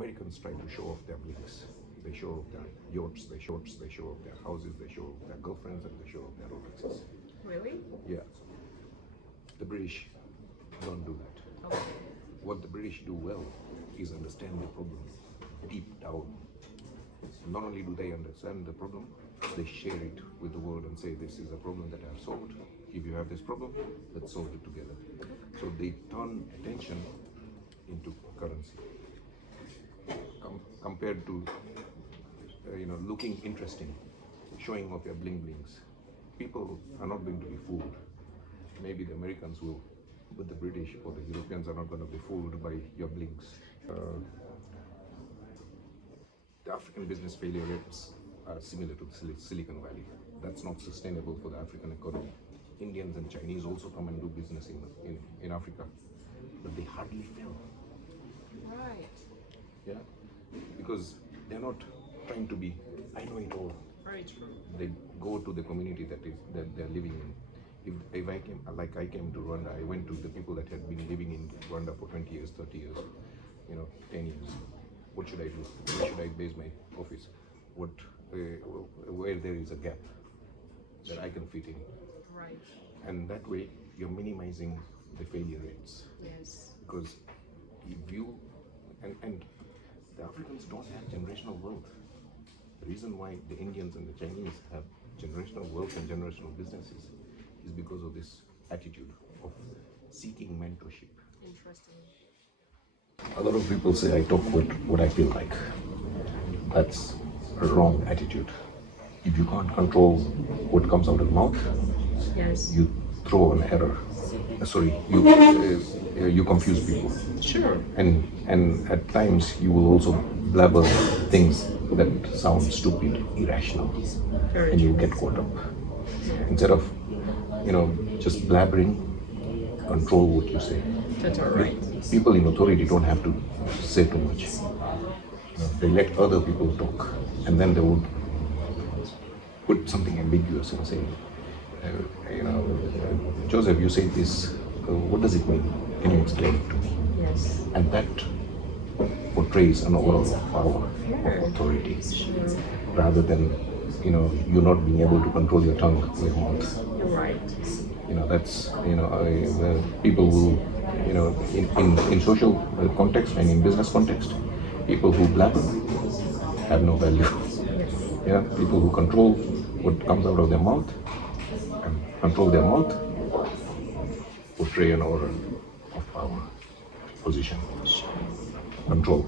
Americans try to show off their blinks. They show off their yachts, they show off their houses, they show off their girlfriends, and they show off their Rolexes. Really? Yeah. The British don't do that. Okay. What the British do well is understand the problem deep down. Not only do they understand the problem, they share it with the world and say, this is a problem that I have solved. If you have this problem, let's solve it together. So they turn attention into currency. Compared to looking interesting, showing off your bling blings, people are not going to be fooled. Maybe the Americans will, but the British or the Europeans are not going to be fooled by your blings. The African business failure rates are similar to the Silicon Valley. That's not sustainable for the African economy. Indians and Chinese also come and do business in Africa, but they hardly fail. Right. Yeah, because they're not trying to be, I know it all. Very true. They go to the community that they're living in. If I came to Rwanda, I went to the people that had been living in Rwanda for 20 years, 30 years, 10 years. What should I do? Where should I base my office? Where there is a gap that I can fit in. Right. And that way, you're minimizing the failure rates. Yes. Because if you, and the Africans don't have generational wealth. The reason why the Indians and the Chinese have generational wealth and generational businesses is because of this attitude of seeking mentorship. Interesting. A lot of people say I talk what I feel like. That's a wrong attitude. If you can't control what comes out of the mouth, yes, you throw an error. You confuse people. Sure. And at times you will also blabber things that sound stupid, irrational, Very and you true. get caught up. Instead of just blabbering, control what you say. That's all right. People in authority don't have to say too much. They let other people talk, and then they would put something ambiguous and say, Joseph, you say this. What does it mean? Can you explain it to me? Yes. And that portrays an aura of power, of authority, Sure. rather than you not being able to control your tongue or your mouth. You're right. That's people who in social context and in business context, people who blabber have no value. Yes. Yeah, people who control what comes out of their mouth and control their mouth portray an aura of power, position, control.